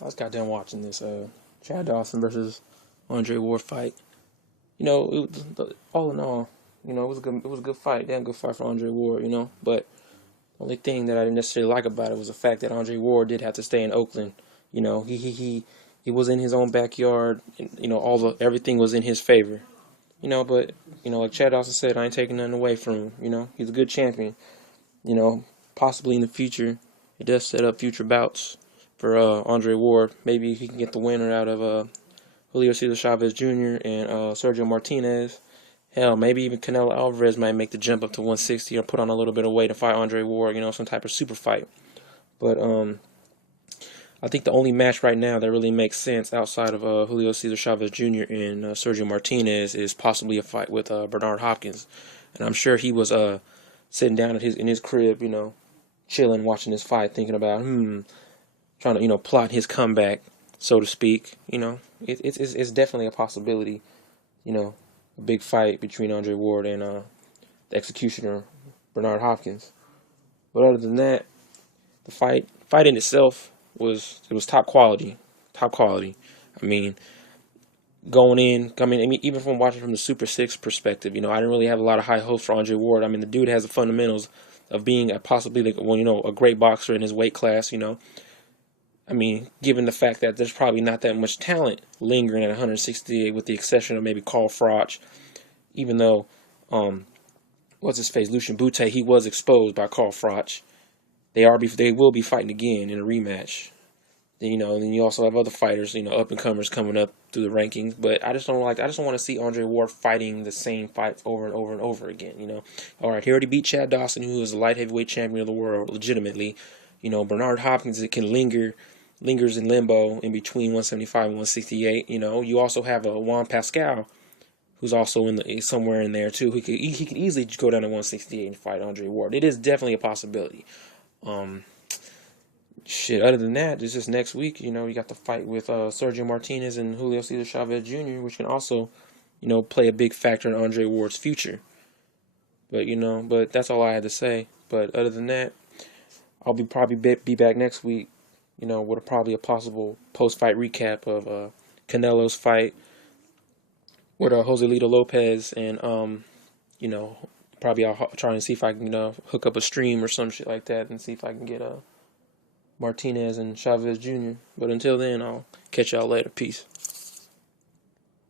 I was goddamn watching this Chad Dawson versus Andre Ward fight. All in all, it was a good, fight, damn good fight for Andre Ward. But the only thing that I didn't necessarily like about it was the fact that Andre Ward did have to stay in Oakland. He was in his own backyard. And, everything was in his favor. But like Chad Dawson said, I ain't taking nothing away from him. He's a good champion. Possibly in the future, it does set up future bouts for Andre Ward. Maybe he can get the winner out of Julio Cesar Chavez Jr. and Sergio Martinez. Hell, maybe even Canelo Alvarez might make the jump up to 160 or put on a little bit of weight to fight Andre Ward, some type of super fight. But I think the only match right now that really makes sense outside of Julio Cesar Chavez Jr. and Sergio Martinez is possibly a fight with Bernard Hopkins. And I'm sure he was sitting down in his crib, chilling, watching this fight, thinking about, trying to, plot his comeback, so to speak. It's definitely a possibility, a big fight between Andre Ward and the executioner, Bernard Hopkins. But other than that, the fight in itself was top quality. Top quality. I mean, even from watching from the Super 6 perspective, I didn't really have a lot of high hopes for Andre Ward. I mean, the dude has the fundamentals of being a great boxer in his weight class, I mean, given the fact that there's probably not that much talent lingering at 168, with the exception of maybe Carl Froch, even though, what's his face, Lucian Bute, he was exposed by Carl Froch. They will be fighting again in a rematch. Then, then you also have other fighters, up and comers coming up through the rankings. But I just don't want to see Andre Ward fighting the same fights over and over and over again. All right, he already beat Chad Dawson, who is the light heavyweight champion of the world, legitimately. Bernard Hopkins, it can lingers in limbo in between 175 and 168. You also have a Juan Pascal, who's also somewhere in there too. He could easily go down to 168 and fight Andre Ward. It is definitely a possibility. Other than that, this is next week. You got the fight with Sergio Martinez and Julio Cesar Chavez Jr., which can also, play a big factor in Andre Ward's future. But that's all I had to say. But other than that, I'll probably be back next week, with probably a possible post-fight recap of Canelo's fight with Joselito Lopez, and probably I'll try and see if I can hook up a stream or some shit like that and see if I can get Martinez and Chavez Jr. But until then, I'll catch y'all later. Peace.